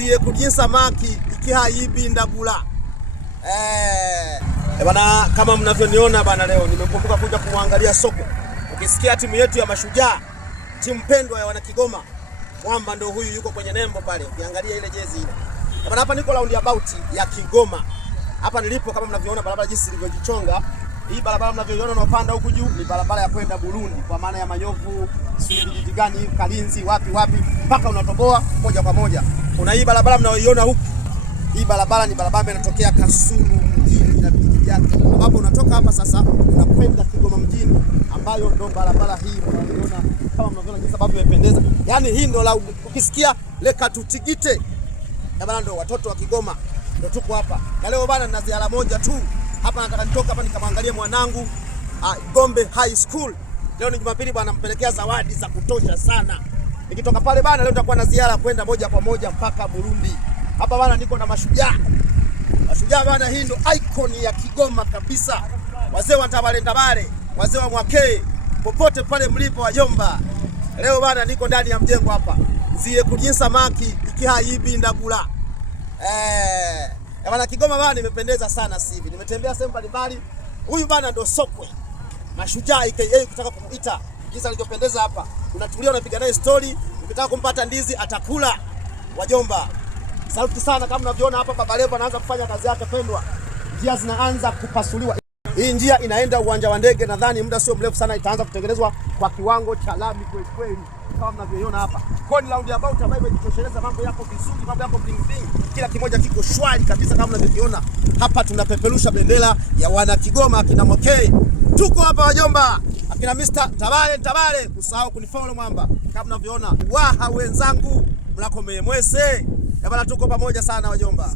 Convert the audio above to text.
nziye kurya samaki ikihayibi ndagula. Bana, kama mnavyoniona bana, leo nimekumbuka kuja kumwangalia soko. Ukisikia timu yetu ya Mashujaa, timu pendwa ya wana Kigoma, Mwamba ndio huyu yuko kwenye nembo pale. Ukiangalia ile jezi ile. Bana, hapa niko roundabout ya Kigoma. Hapa nilipo kama mnavyoona barabara jinsi ilivyojichonga. Hii barabara mnavyoiona unapanda huku juu ni barabara ya kwenda Burundi, kwa maana ya Manyovu, sijui gani, Kalinzi, wapi mpaka unatoboa moja kwa moja. Kuna hii barabara mnayoiona huku. Hii barabara ni barabara inatokea Kasulu mjini na vijiji vyake. Ambapo unatoka hapa sasa unakwenda Kigoma mjini, ambayo ndo barabara hii mnayoiona kama mnavyoona jinsi ambavyo imependeza. Yaani hii ndo la ukisikia leka tutigite. Bana, ndo watoto wa Kigoma ndo tuko hapa. Na leo bana nina ziara moja tu. Hapa nataka nitoka hapa nikamwangalie mwanangu Gombe High School. Leo ni Jumapili bana, nampelekea zawadi za kutosha sana. Nikitoka pale bana, leo nitakuwa na ziara kwenda moja kwa moja mpaka Burundi. Hapa bana niko na Mashujaa. Mashujaa bana, hii ndo icon ya Kigoma kabisa. Wazee wa Ntabale, wazee wa Mwakee, popote pale mlipo wajomba. Leo bana niko ndani ya mjengo hapa. Nziye kurya samaki ikihayibi ndagula. Bana, Kigoma bana nimependeza sana sasa hivi. Nimetembea sehemu mbalimbali. Huyu bana ndo sokwe Mashujaa aka kutaka kumuita. Jinsi alivyopendeza hapa. Unatulia unapiga naye story, ukitaka kumpata ndizi atakula. Wajomba, saluti sana. Kama mnavyoona hapa Baba Levo anaanza kufanya kazi yake pendwa. Njia zinaanza kupasuliwa. Hii njia inaenda uwanja wa ndege, nadhani muda sio mrefu sana itaanza kutengenezwa kwa kiwango cha lami kweli. Kama mnavyoiona hapa. Kwa ni roundabout ambayo imejitosheleza, mambo yako vizuri, mambo yako bling bling. Kila kimoja kiko shwari kabisa kama mnavyoona. Hapa tunapeperusha bendera ya wana Kigoma akina Mwakee. Tuko hapa wajomba. Akina Mr. Ntabale, usahau kunifollow Mwamba. Kama mnavyoona, waha wenzangu mlako mwese. Bana, tuko pamoja sana wajomba.